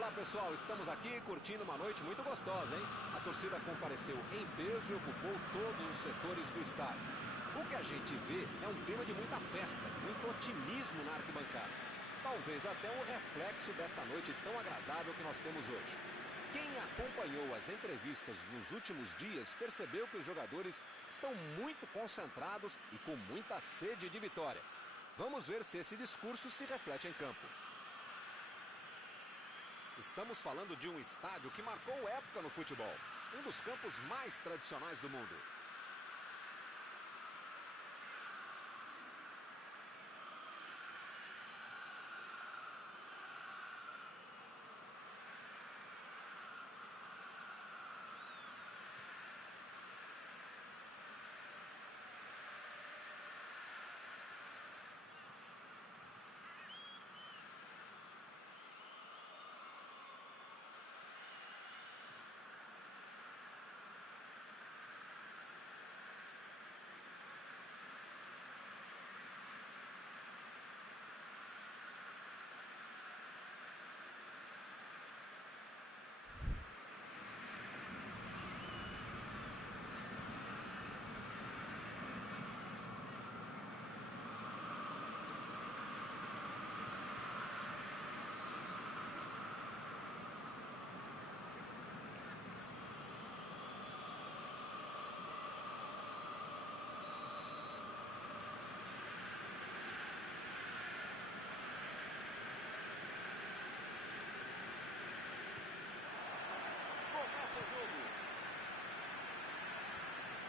Olá pessoal, estamos aqui curtindo uma noite muito gostosa, hein? A torcida compareceu em peso e ocupou todos os setores do estádio. O que a gente vê é um clima de muita festa, de muito otimismo na arquibancada. Talvez até um reflexo desta noite tão agradável que nós temos hoje. Quem acompanhou as entrevistas nos últimos dias percebeu que os jogadores estão muito concentrados e com muita sede de vitória. Vamos ver se esse discurso se reflete em campo. Estamos falando de um estádio que marcou época no futebol. Um dos campos mais tradicionais do mundo. Começa o jogo.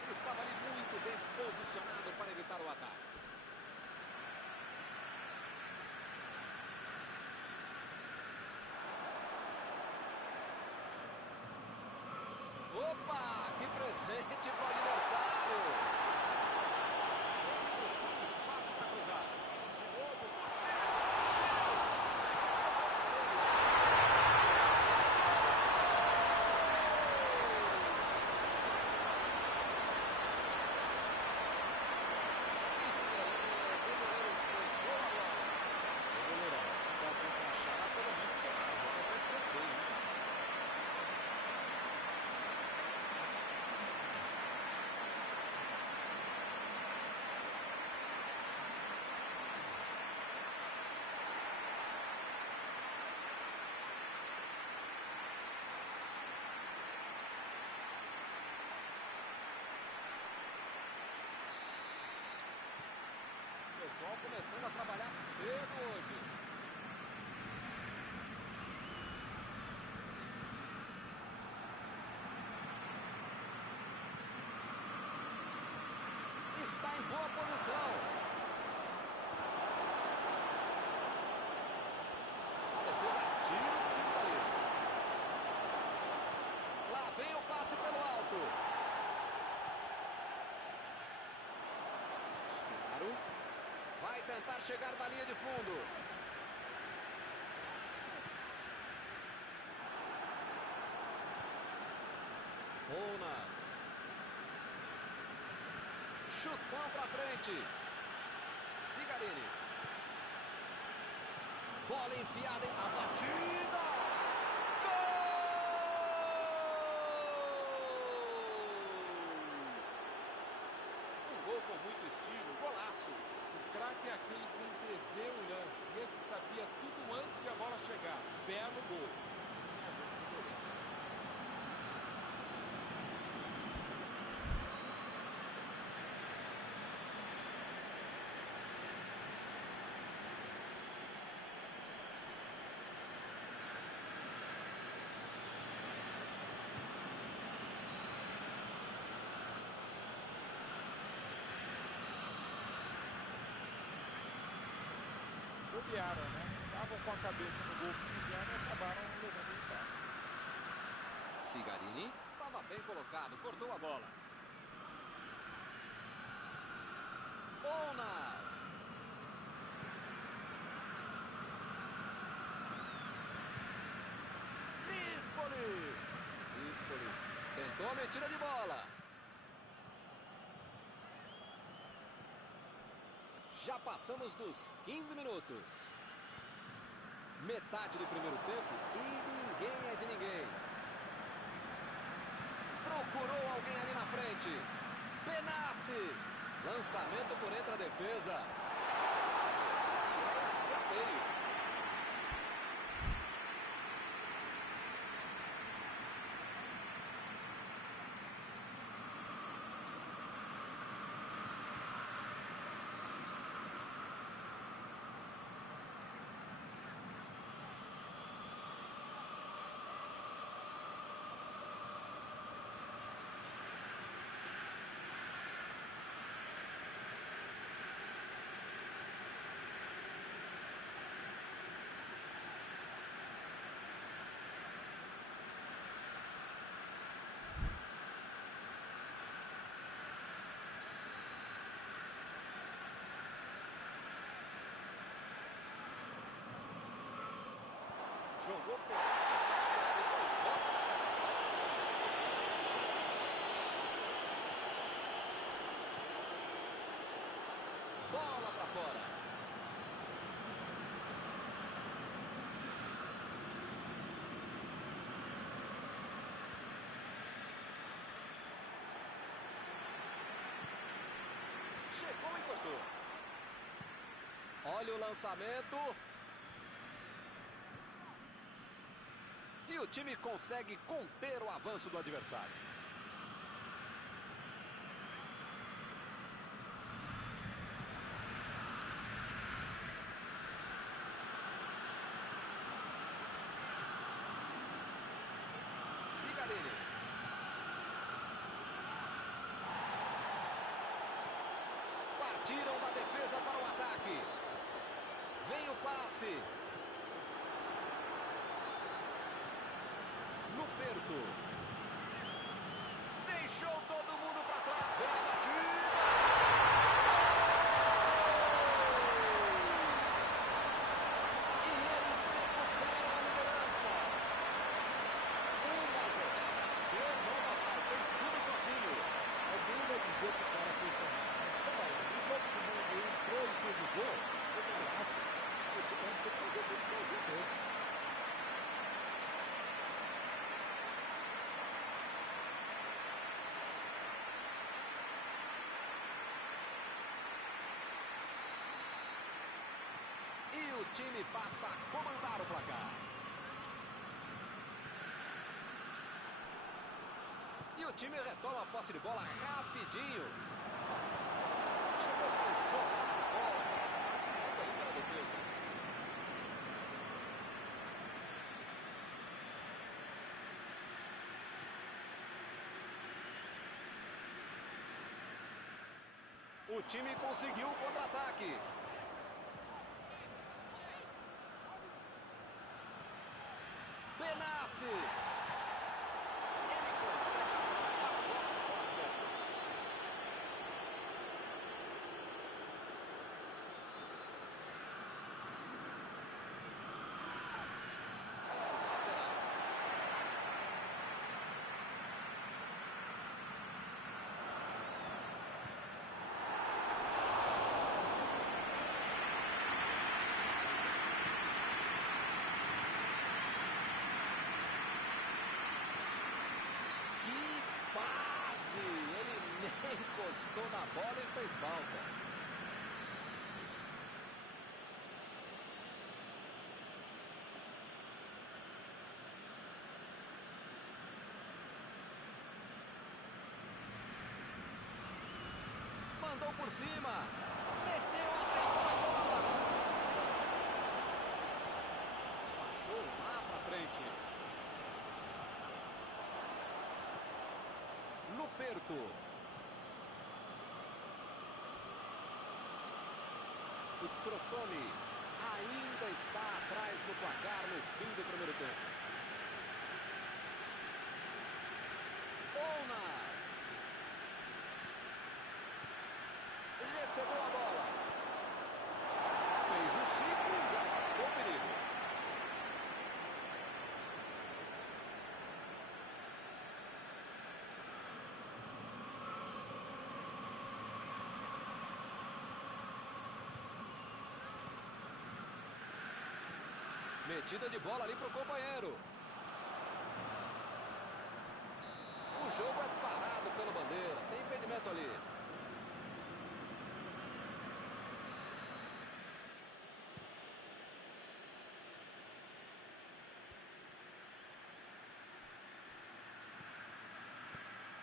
Ele estava ali muito bem posicionado para evitar o ataque. Opa, que presente para o adversário. Ele procura espaço para cruzar. De novo, o pessoal começando a trabalhar cedo hoje. Está em boa posição. A defesa tira o perigo dali. Lá vem o passe pelo alto. Esperaram. Vai tentar chegar na linha de fundo. Bonas. Chutão pra frente. Cigarini. Bola enfiada em a batida. Gol! Um gol com muito estilo. Golaço. O craque é aquele que antevê o lance. E esse sabia tudo antes de a bola chegar. Belo gol. Tinha jogo muito bem. Bobearam, né? Estavam com a cabeça no gol que fizeram e acabaram levando o empate. Cigarini estava bem colocado, cortou a bola. Bonas. Rispoli. Tentou a metida de bola. Já passamos dos 15 minutos. Metade do primeiro tempo e ninguém é de ninguém. Procurou alguém ali na frente. Benassi. Lançamento por entre a defesa. É escanteio. Jogou por e depois volta na casa. Bola para fora. Chegou e cortou. Olha o lançamento. E o time consegue conter o avanço do adversário. Cigarini. Partiram da defesa para o ataque. Vem o passe. Luperto. Deixou todo mundo para trás. Vem a batida. E eles recuperam a liderança. Uma jogada fenomenal. Fez tudo sozinho. Alguém vai dizer que o cara foi tomado. Mas trabalhando. O jogo que o mundo entrou e fez o gol. Eu não acho. Esse cara tem que fazer tudo sozinho mesmo. E o time passa a comandar o placar. E o time retoma a posse de bola rapidinho. Chegou a soltar a bola para a segunda linha da defesa. O time conseguiu o contra-ataque. Benassi. Ele consegue afastar a bola na hora certa. Lateral. Que fase! Ele nem encostou na bola e fez falta. Mandou por cima. Meteu a testa na bola. Despachou lá pra frente. Luperto. O Crotone ainda está atrás do placar no fim do primeiro tempo. Ounas. Recebeu a bola. Fez o simples e afastou o perigo. Metida de bola ali para o companheiro. O jogo é parado pelo bandeira. Tem impedimento ali.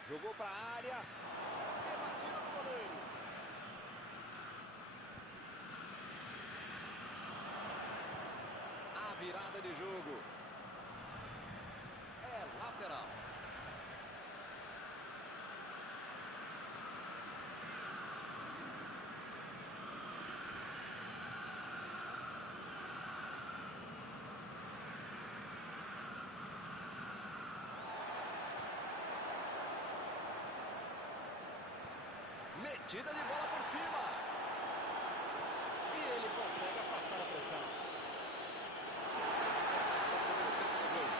Jogou para a área. Rebatida no goleiro. A virada de jogo. É lateral. Metida de bola por cima. E ele consegue afastar a pressão. Está encerrado o primeiro tempo do jogo.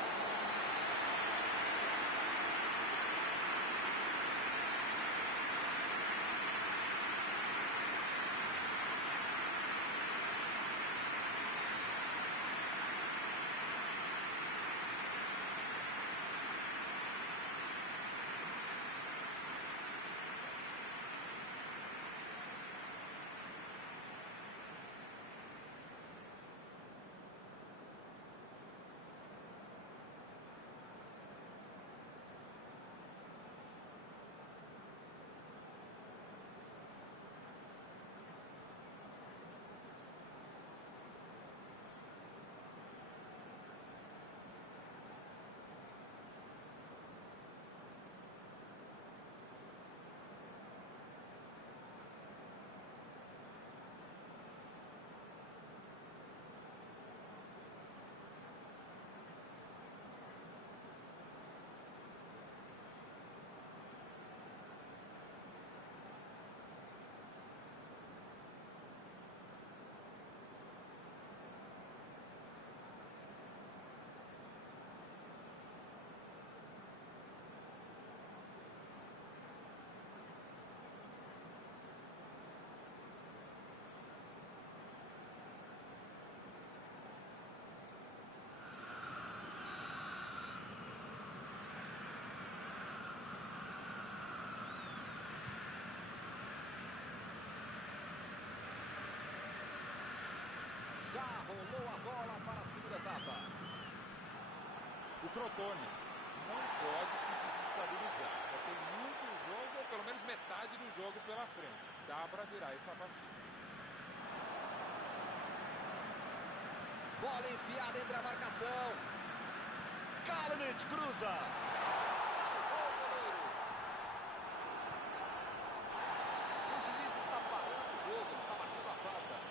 Já rolou a bola para a segunda etapa. O Crotone não pode se desestabilizar. Já tem muito jogo, ou pelo menos metade do jogo pela frente. Dá para virar essa partida. Bola enfiada entre a marcação. Kalinic cruza. Salvou o goleiro. O juiz está parando o jogo. Ele está marcando a falta.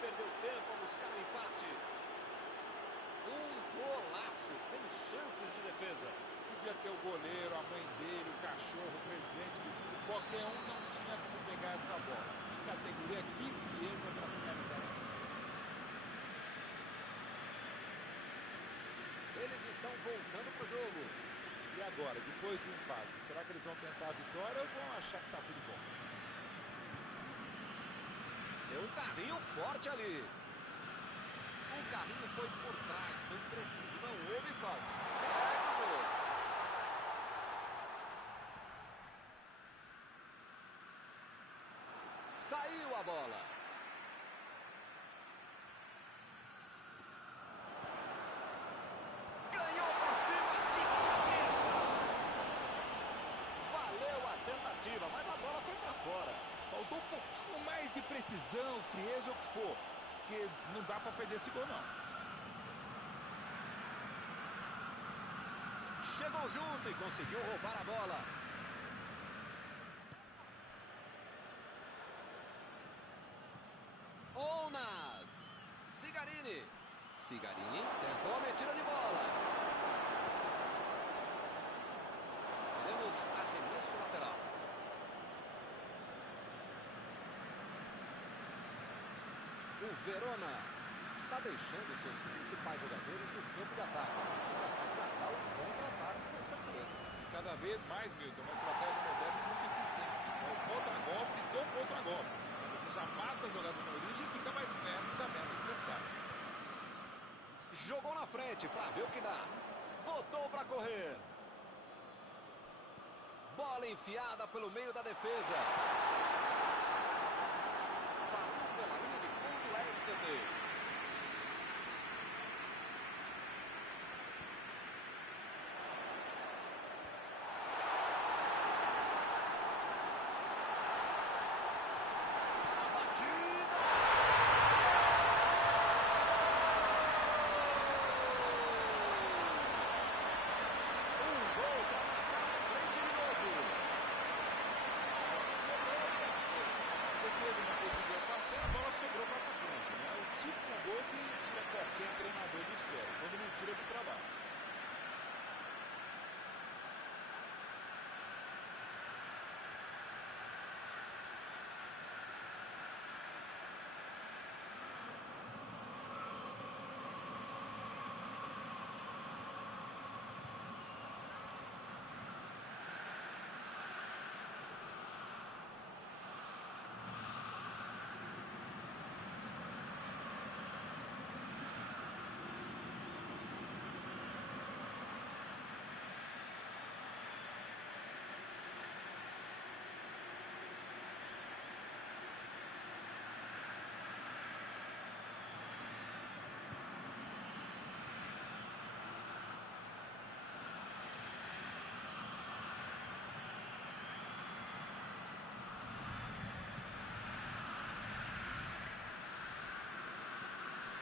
Perdeu tempo a buscar o empate. Um golaço sem chances de defesa. Podia ter o goleiro, a mãe dele, o cachorro, o presidente de tudo. Qualquer um não tinha como pegar essa bola. Que categoria, que frieza para finalizar esse jogo. Eles estão voltando para o jogo. E agora, depois do empate, será que eles vão tentar a vitória ou vão achar que está tudo bom? Deu um carrinho forte ali. O carrinho foi por trás, foi preciso, não houve falta. Segue o gol. Saiu a bola. Ganhou por cima de cabeça. Valeu a tentativa, mas a bola foi para fora. Faltou um pouquinho mais de precisão, frieza ou o que for. Porque não dá para perder esse gol, não. Chegou junto e conseguiu roubar a bola. Ounas. Cigarini. Cigarini tentou a metida de bola. Teremos arremesso lateral. Verona está deixando seus principais jogadores no campo de ataque. E ainda dá um contra-ataque, com certeza. E cada vez mais, Milton, uma estratégia moderna e muito eficiente. É o contra-golpe do contra-golpe. Você já mata o jogador na origem e fica mais perto da meta adversária. Jogou na frente para ver o que dá. Botou para correr. Bola enfiada pelo meio da defesa. Saiu pela linha de fundo, é escanteio.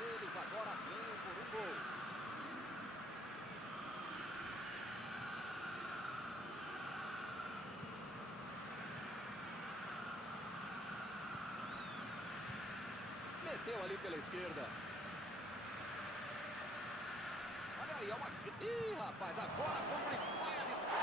Eles agora ganham por um gol. Meteu ali pela esquerda. Olha aí, é uma... Ih, rapaz, agora como ele vai arriscar.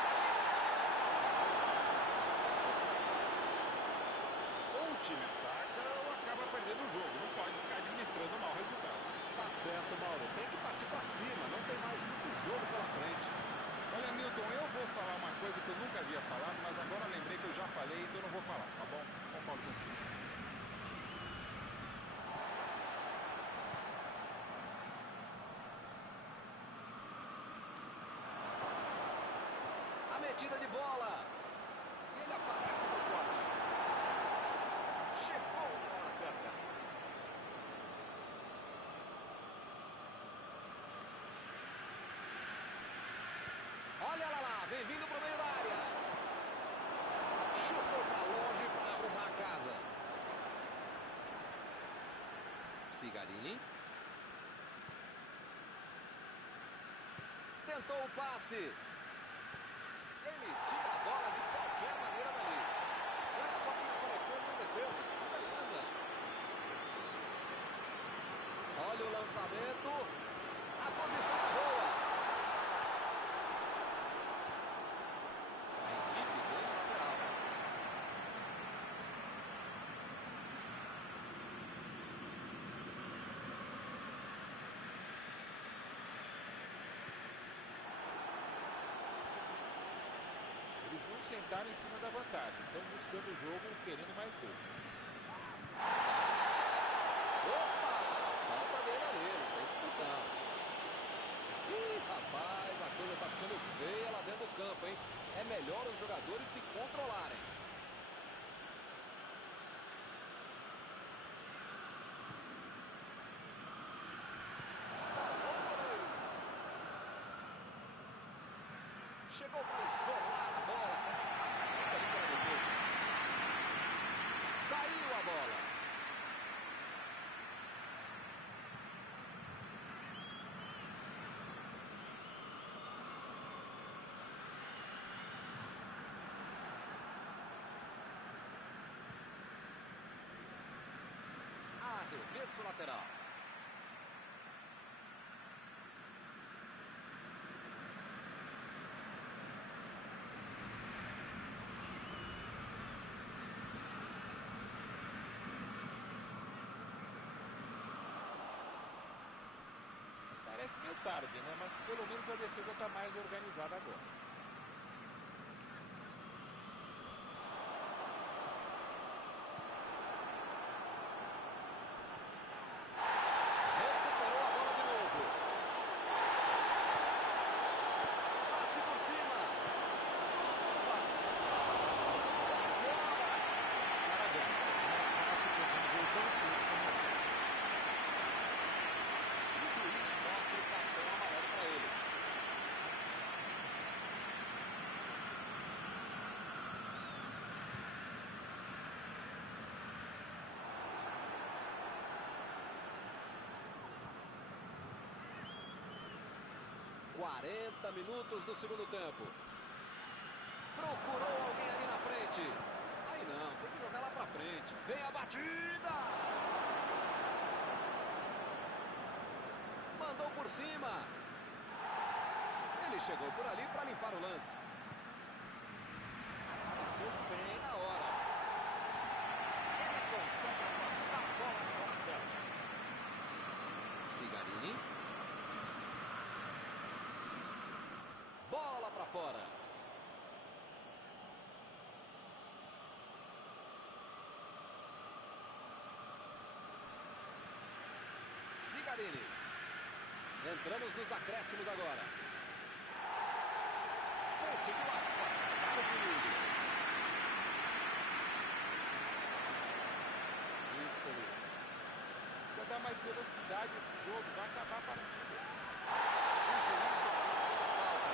Ou o time ataca ou acaba perdendo o jogo. Não pode ficar administrando o mau resultado. Tá certo, Mauro. Tem que partir pra cima. Não tem mais muito jogo pela frente. Olha, Milton, eu vou falar uma coisa que eu nunca havia falado, mas agora lembrei que eu já falei, então eu não vou falar, tá bom? Concordo contigo. A metida de bola. E ele aparece no corte. Chegou a bola certa. Olha lá, vem vindo pro meio da área. Chutou pra longe para arrumar a casa. Cigarini. Tentou o passe. Ele tira a bola de qualquer maneira dali. E olha só quem apareceu na defesa. Que beleza. Olha o lançamento. A posição é boa. A equipe ganha o lateral. Eles não sentaram em cima da vantagem. Estão buscando o jogo, querendo mais gol. Opa! Falta dele ali, não tem discussão. Ih, rapaz, a coisa tá ficando feia lá dentro do campo, hein? É melhor os jogadores se controlarem. Espalhou o goleiro. Chegou para isolar a bola. Facilita ali para a defesa. Saiu a bola. Arremesso lateral. parece meio tarde, né? Mas pelo menos a defesa está mais organizada agora. Recuperou a bola de novo. Passe por cima. Parabéns. Não é fácil ter um gol tão feito como esse. O juiz mostra o cartão amarelo para ele. Minutos do segundo tempo. Procurou alguém ali na frente. Aí não, tem que jogar lá pra frente. Vem a batida. Mandou por cima. Ele chegou por ali para limpar o lance. Apareceu bem na hora. Ele consegue afastar a bola na hora certa. Cigarini. Bola para fora. Cigarini. Entramos nos acréscimos agora. Conseguiu afastar o perigo. Precisa dar mais velocidade a esse jogo, vai acabar a partida. O juiz está marcando a falta.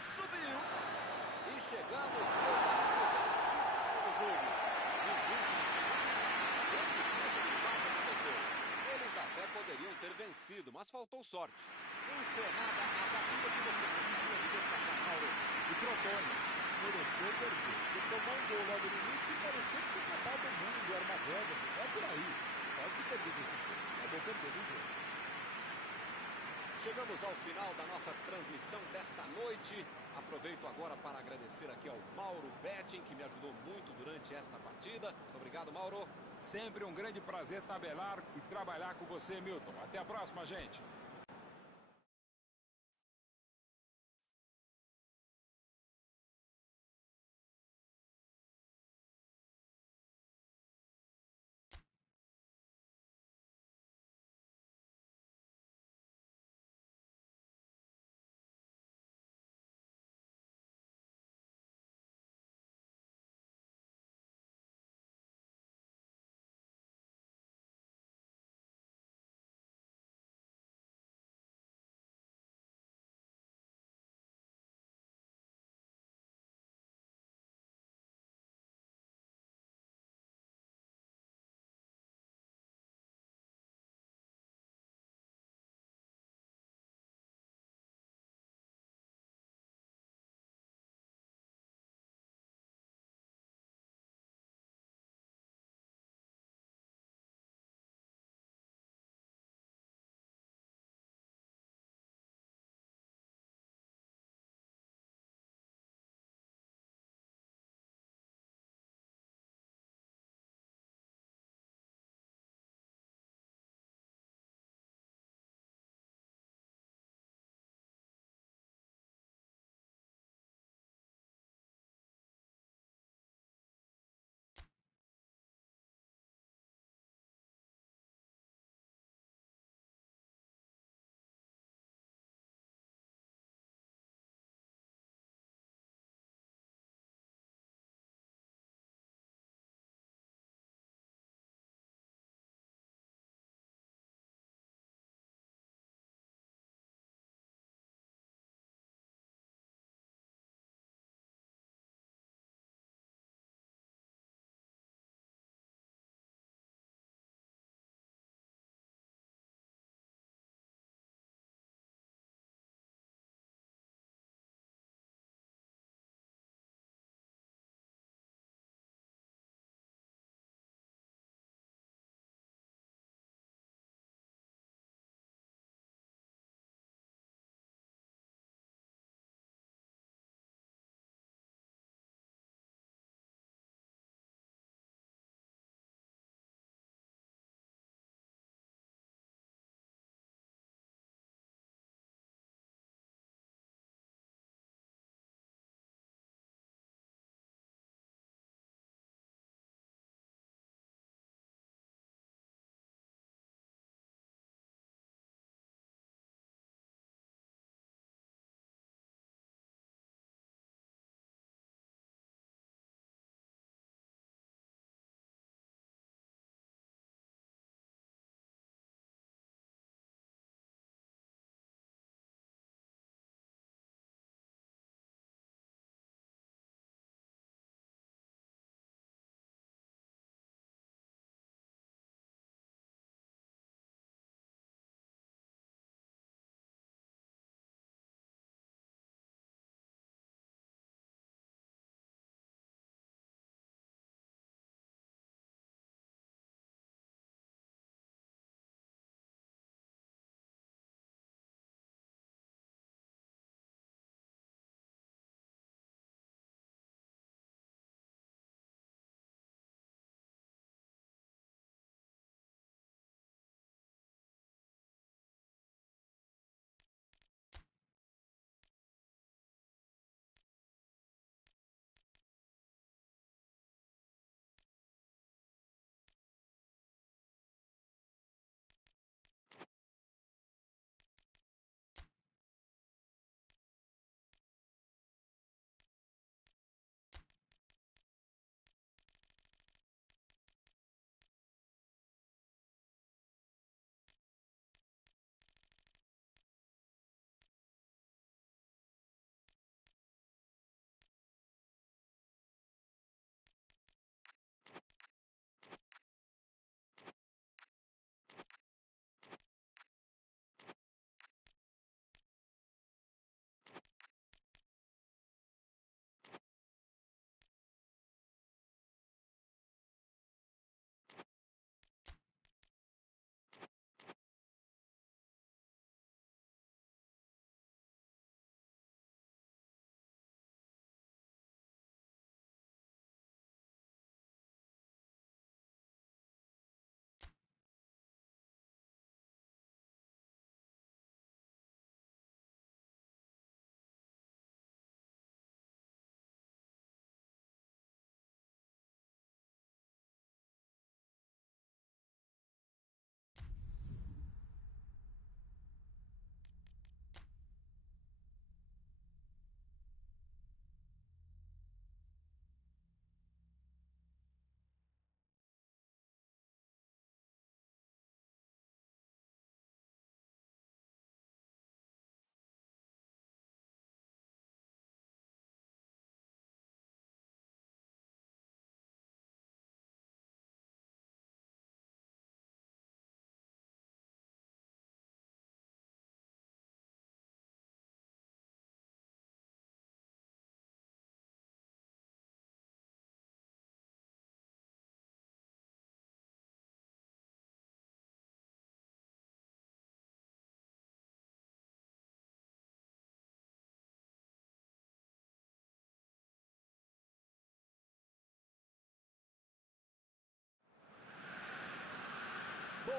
Subiu. E chegamos, meus amigos, ao final do jogo. Nos últimos segundos, a grande chance de empate aconteceu. Eles até poderiam ter vencido, mas faltou sorte. Encerrada a partida que você gostaria de destacar, Mauro. E Crotone mereceu perder. Ele tomou um gol logo no início e pareceu que tinha acabado o mundo do Armageddon. É por aí. Pode se perder desse jogo. Mas vou perder do jogo. Chegamos ao final da nossa transmissão desta noite. Aproveito agora para agradecer aqui ao Mauro Betting, que me ajudou muito durante esta partida. Muito obrigado, Mauro. Sempre um grande prazer tabelar e trabalhar com você, Milton. Até a próxima, gente.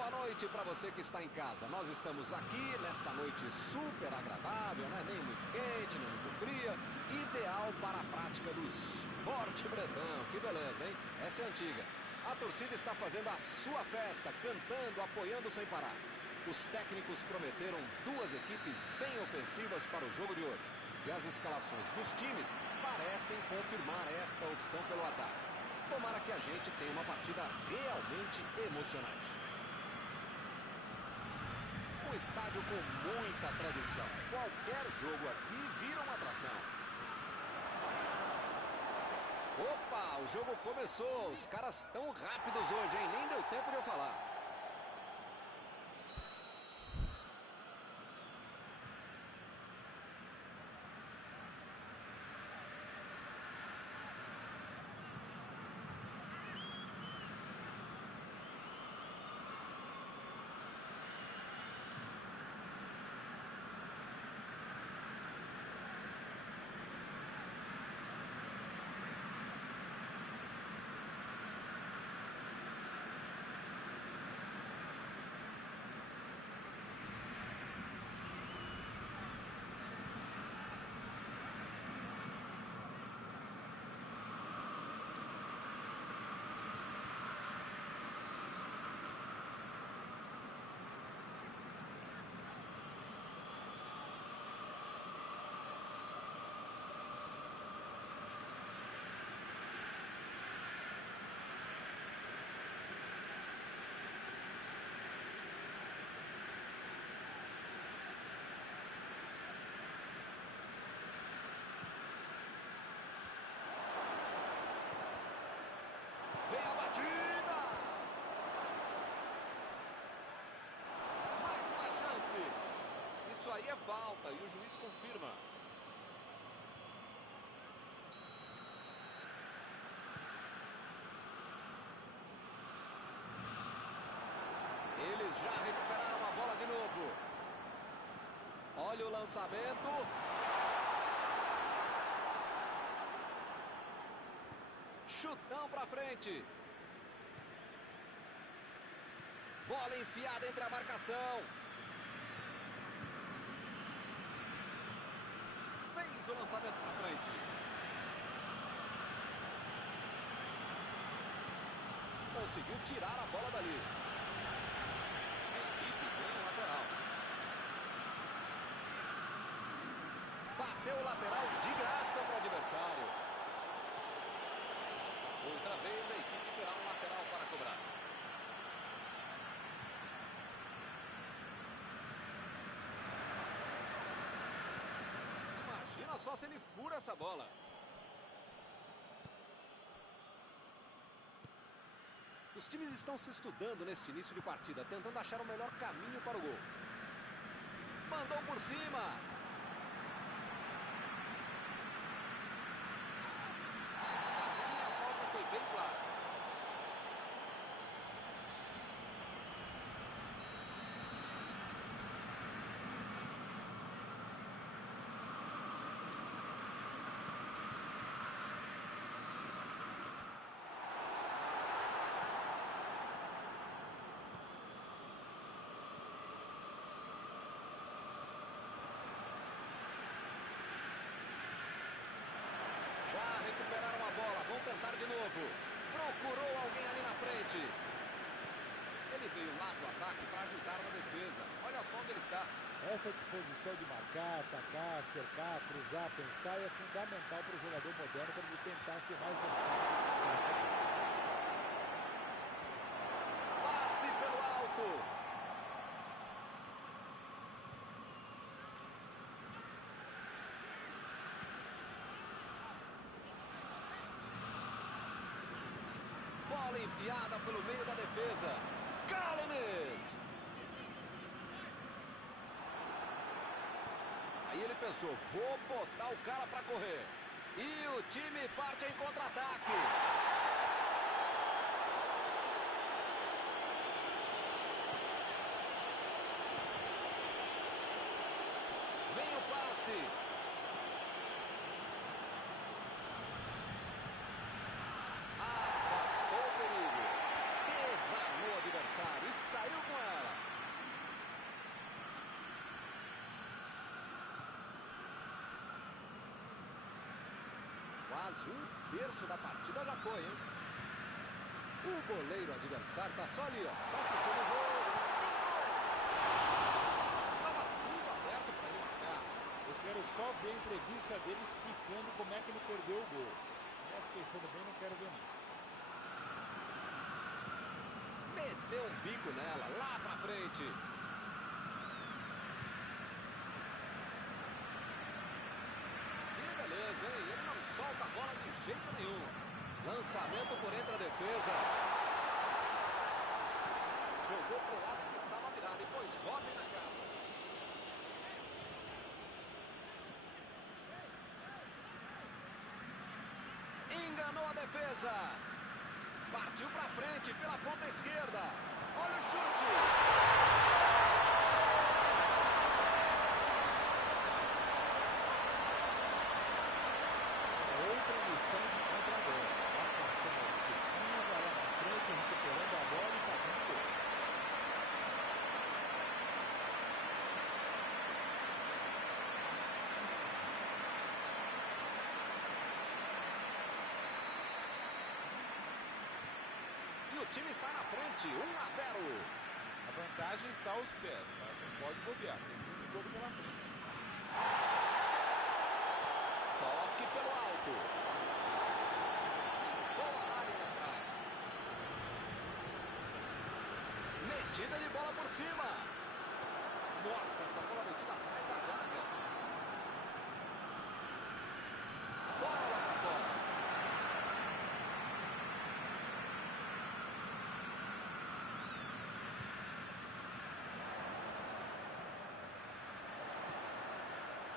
Boa noite para você que está em casa. Nós estamos aqui nesta noite super agradável, né? Nem muito quente, nem muito fria. Ideal para a prática do esporte bretão. Que beleza, hein? Essa é antiga. A torcida está fazendo a sua festa, cantando, apoiando sem parar. Os técnicos prometeram duas equipes bem ofensivas para o jogo de hoje. E as escalações dos times parecem confirmar esta opção pelo ataque. Tomara que a gente tenha uma partida realmente emocionante. Um estádio com muita tradição. Qualquer jogo aqui vira uma atração. Opa, o jogo começou. Os caras estão rápidos hoje, hein? Nem deu tempo de eu falar. Vem a batida! Mais uma chance! Isso aí é falta e o juiz confirma. Eles já recuperaram a bola de novo. Olha o lançamento. Chutão pra frente. Bola enfiada entre a marcação. Fez o lançamento pra frente. Conseguiu tirar a bola dali. A equipe ganha o lateral. Bateu o lateral de graça para o adversário. Outra vez a equipe terá um lateral para cobrar. Imagina só se ele fura essa bola. Os times estão se estudando neste início de partida, tentando achar o melhor caminho para o gol. Mandou por cima. Bem claro. Já recuperaram a bola, vão tentar de novo. Procurou alguém ali na frente. Ele veio lá do ataque para ajudar na defesa. Olha só onde ele está. Essa disposição de marcar, atacar, cercar, cruzar, pensar é fundamental para o jogador moderno para ele tentar ser mais versátil. Passe pelo alto. Bola enfiada pelo meio da defesa. Kalinic. Aí ele pensou, vou botar o cara para correr. E o time parte em contra-ataque. Vem o passe. Afastou o perigo. Desarmou o adversário e saiu com Quase um terço da partida já foi, hein? O goleiro adversário tá só ali, ó. Só assistindo o jogo. Estava tudo aberto para ele marcar. Eu quero só ver a entrevista dele explicando como é que ele perdeu o gol. Mas pensando bem, não quero ver não. Meteu um bico nela, lá pra frente. Que beleza, hein? Ele não solta a bola de jeito nenhum. Lançamento por entre a defesa. Jogou pro lado que estava virado e pôs ordem na casa. Enganou a defesa. Partiu pra frente pela ponta esquerda. Olha o chute. Outra lição de contra-gol. Marcação obsessiva, vai lá na frente, recuperando a bola e fazendo gol. E o time sai na frente, 1-0. A vantagem está aos pés, mas não pode bobear. Tem muito jogo pela frente. Toque pelo alto. Boa área lá atrás. Metida de bola por cima. Nossa, essa bola metida atrás da zaga. Bola pra fora.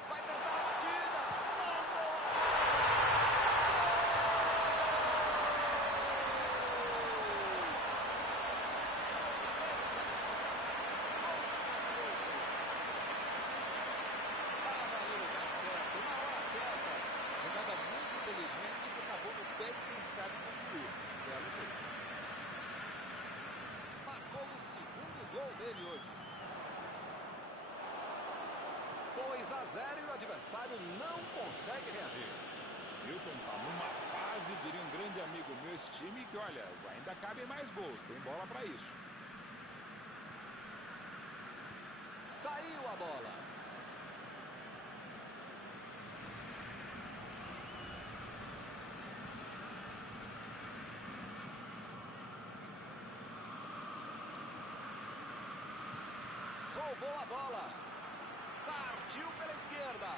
Vai tentar a batida. Mandou a Estava no lugar certo, na hora certa. Jogada muito inteligente que acabou no pé de quem sabe concluir. Belo gol. Marcou o segundo gol dele hoje. 2-0 e o adversário não consegue reagir. Milton tá numa fase, diria um grande amigo meu, esse time que, olha, ainda cabem mais gols, tem bola pra isso. Saiu a bola. Roubou a bola. Partiu pela esquerda.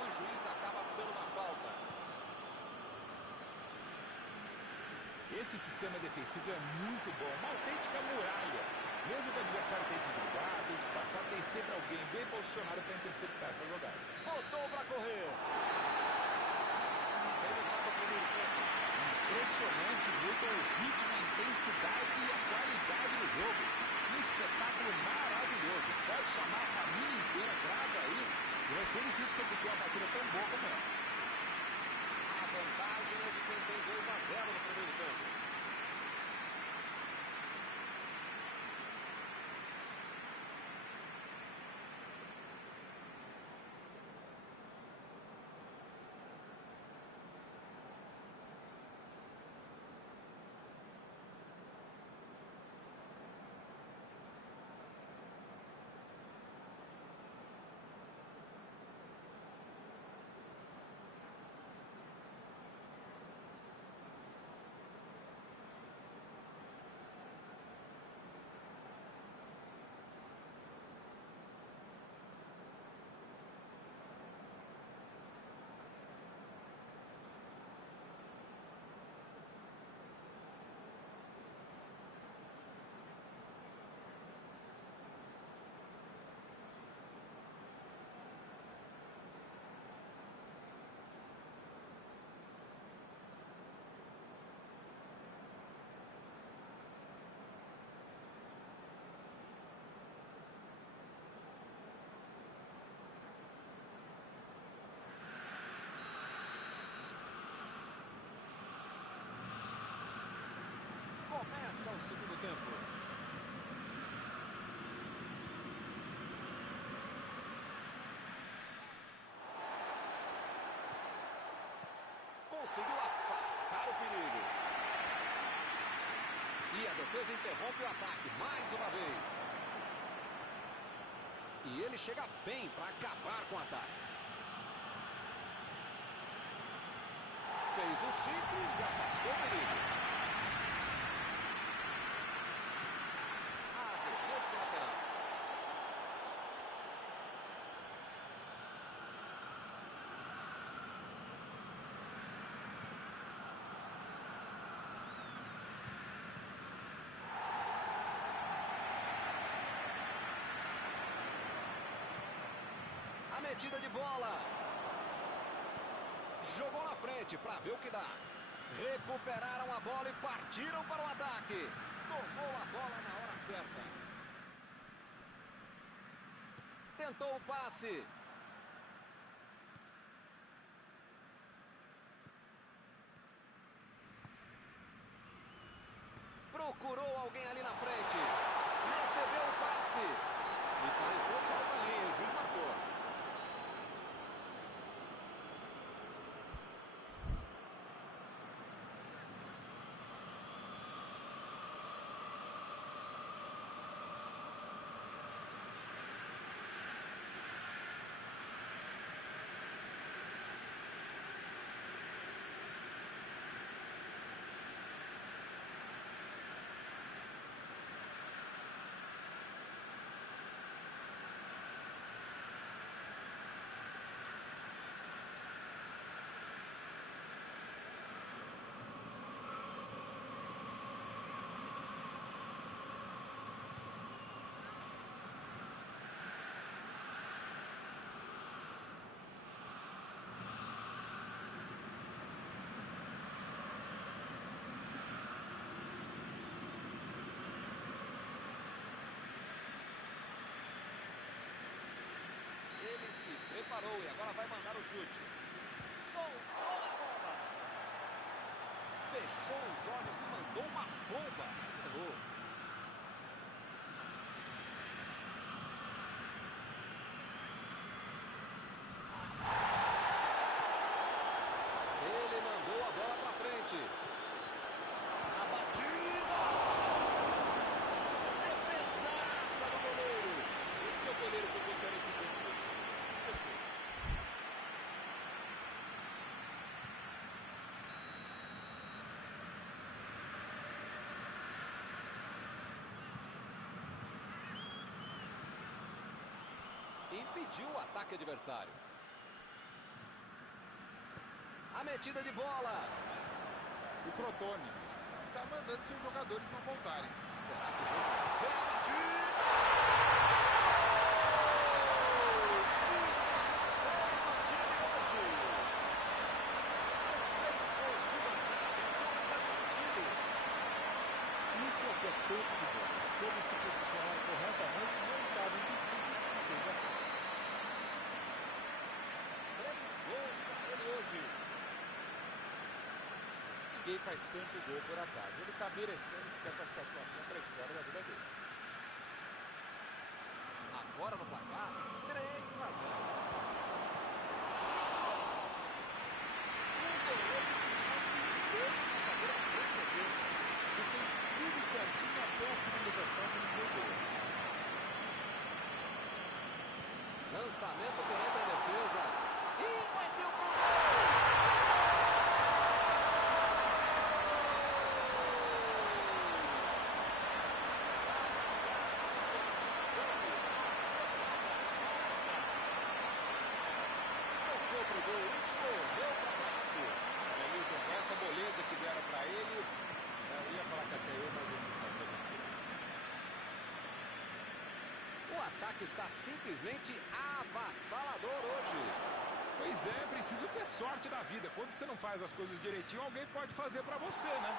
O juiz acaba dando uma falta. Esse sistema defensivo é muito bom, uma autêntica muralha. Mesmo que o adversário tente driblar, tente passar, tem sempre alguém bem posicionado para interceptar essa jogada. Botou pra correr. Impressionante, Milton, o ritmo, a intensidade e a qualidade do jogo. Um espetáculo maravilhoso. Pode chamar a família inteira, grava aí. E vai ser difícil competir uma partida tão boa como essa. A vantagem é de quem tem 2-0 no primeiro tempo. Começa o segundo tempo. conseguiu afastar o perigo. E a defesa interrompe o ataque mais uma vez. E ele chega bem para acabar com o ataque. Fez o simples e afastou o perigo. Arremesso lateral. A metida de bola. Jogou na frente para ver o que dá. Recuperaram a bola e partiram para o ataque. Tomou a bola na hora certa. Tentou o passe. Procurou alguém ali na frente. Recebeu o passe. E pareceu falta ali, o juiz marcou. Ele se preparou e agora vai mandar o chute. Soltou a bola. Fechou os olhos e mandou uma bomba, mas errou. Ele mandou a bola para frente. A batida. Defesaça do goleiro. Esse é o goleiro que eu gostaria de ver no meu time. Impediu o ataque adversário. A metida de bola. O Crotone está mandando seus jogadores não voltarem. Será que vem a batida? E passou no time hoje. 3 gols de vantagem. O jogo está decidido. Isso é que é tempo de bola. Soube se posicionar corretamente, não estava impedido e fez a festa. 3 gols para ele hoje. Ninguém faz tanto gol por acaso. Ele está merecendo ficar com essa atuação para a história da vida dele. Agora no placar, 3-0. Um goleiro que fosse inteiro de fazer uma grande defesa. Ele fez tudo certinho até a finalização do gol. Lançamento por entre a defesa. E bateu pro gol. Tocou pro gol e correu para passe. Hamilton, com essa moleza que deram para ele, eu ia falar que até eu, mas esse salto é O ataque está simplesmente avassalador hoje. Pois é, preciso ter sorte na vida. Quando você não faz as coisas direitinho, alguém pode fazer pra você, né?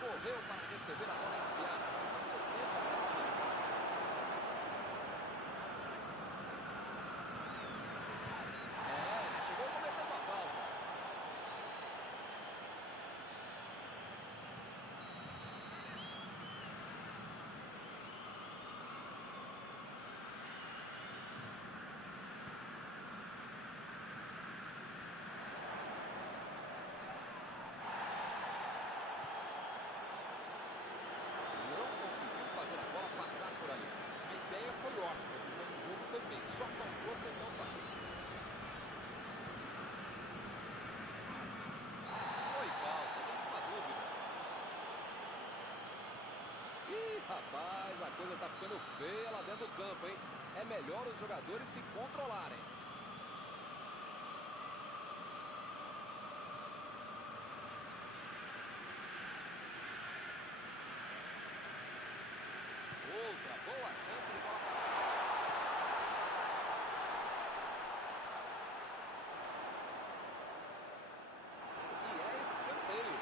Correu para receber a bola enfiada, mas não deu tempo para finalizar. Ele chegou cometendo a falta. coisa tá ficando feia lá dentro do campo, hein? É melhor os jogadores se controlarem. Outra boa chance de bola parada. E é escanteio.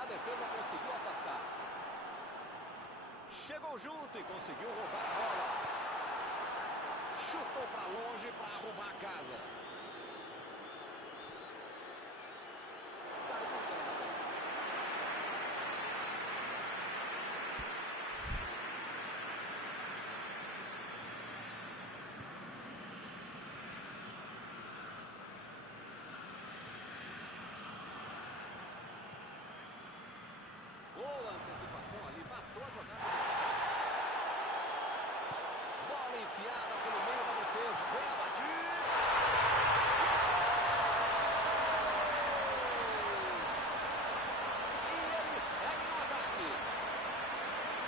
A defesa conseguiu afastar. Chegou junto e conseguiu roubar a bola. Chutou para longe para arrumar a casa. Sai com pela lateral. Boa antecipação ali, matou a jogada. Bola enfiada pelo meio da defesa. Vem a batida. E ele segue no ataque.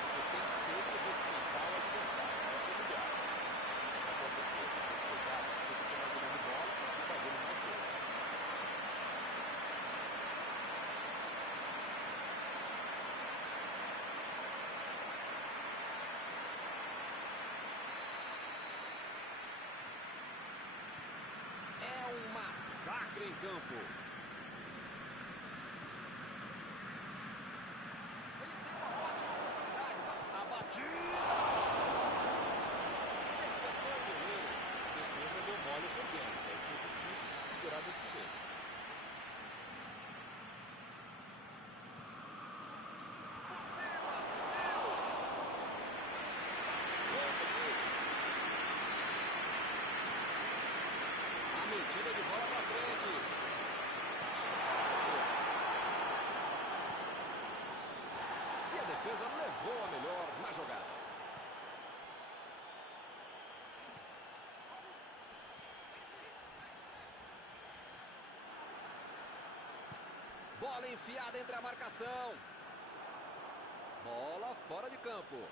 Você tem que sempre respeitar o adversário, não é familiar. Até porque, para respeitar, tem que ter mais de bola e fazer mais gol. É um massacre em campo. Ele tem uma ótima oportunidade. A batida. Defendeu o goleiro. A defesa deu mole por dentro. Vai ser difícil se segurar desse jeito. Por cima, subiu. Sacou o goleiro. A metida de bola pra frente. E a defesa levou a melhor na jogada. Bola enfiada entre a marcação. Bola fora de campo.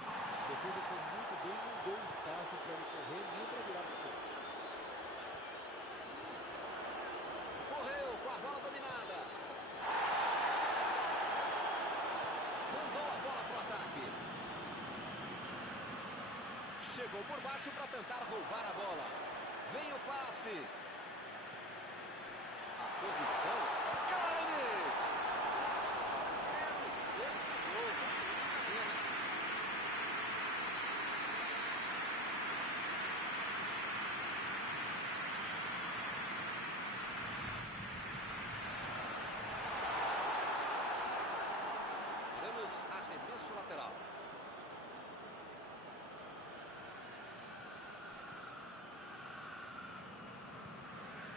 A defesa foi muito bem, não deu espaço para ele correr nem para virar para o gol. Correu com a bola dominada. Mandou a bola pro ataque. Chegou por baixo para tentar roubar a bola. Vem o passe. A posição. Kalinic. É o sexto gol. Temos arremesso lateral.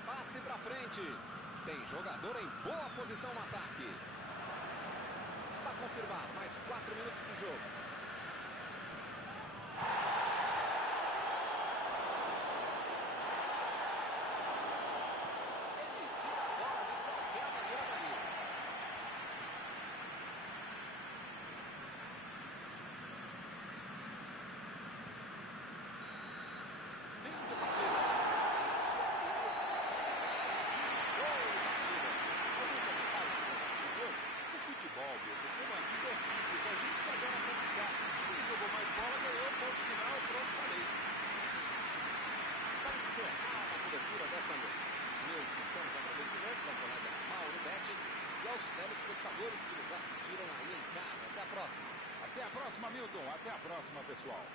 Passe pra frente. Tem jogador em boa posição no ataque. Está confirmado. Mais 4 minutos de jogo. Ele tira a bola de qualquer maneira dali. Fim de partida. Isso é que é exibição. Show de partida. Algum comentário sobre o jogo? O futebol, meu, como a vida é simples, a gente está dando a complicar. Quem jogou mais bola ganhou, ponto final, pronto, falei. Está encerrada a cobertura desta noite. Os meus sinceros agradecimentos ao colega Mauro Betti e aos telespectadores que nos assistiram aí em casa. Até a próxima. Até a próxima, Milton. Até a próxima, pessoal.